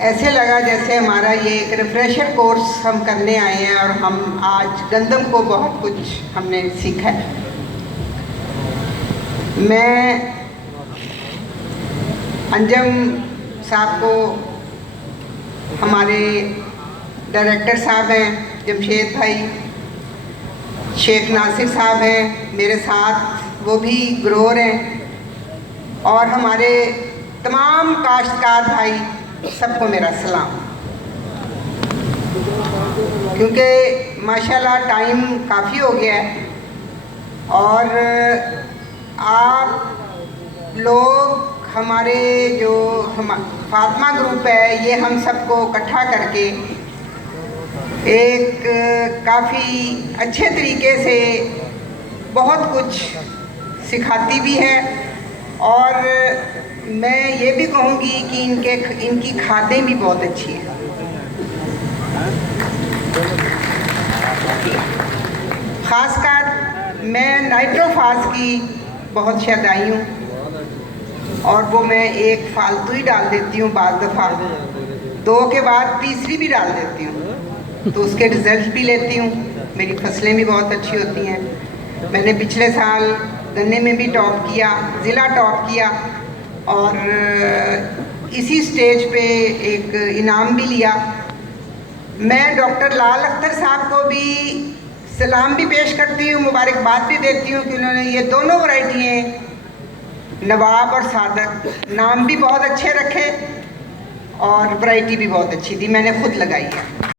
ऐसे लगा जैसे हमारा ये एक रिफ्रेशर कोर्स हम करने आए हैं और हम आज गंदम को बहुत कुछ हमने सीखा है। मैं अंजम साहब को, हमारे डायरेक्टर साहब हैं जमशेद भाई, शेख नासिर साहब हैं मेरे साथ, वो भी ग्रोअर हैं, और हमारे तमाम काश्तकार भाई, सबको मेरा सलाम। क्योंकि माशाल्लाह टाइम काफ़ी हो गया है और आप लोग हमारे जो फातिमा ग्रुप है, ये हम सबको इकट्ठा करके एक काफ़ी अच्छे तरीके से बहुत कुछ सिखाती भी है। और मैं ये भी कहूँगी कि इनकी खादें भी बहुत अच्छी हैं। ख़ासकर मैं नाइट्रोफास की बहुत शदाई हूँ और वो मैं एक फालतू ही डाल देती हूँ, बाद दफ़ा 2 के बाद तीसरी भी डाल देती हूँ, तो उसके रिज़ल्ट भी लेती हूँ। मेरी फसलें भी बहुत अच्छी होती हैं। मैंने पिछले साल गन्ने में भी टॉप किया, ज़िला टॉप किया, और इसी स्टेज पे एक इनाम भी लिया। मैं डॉक्टर लाल अख्तर साहब को भी सलाम भी पेश करती हूँ, मुबारकबाद भी देती हूँ कि उन्होंने ये दोनों वैरायटियाँ नवाब और सादक नाम भी बहुत अच्छे रखे और वैरायटी भी बहुत अच्छी थी, मैंने खुद लगाई है।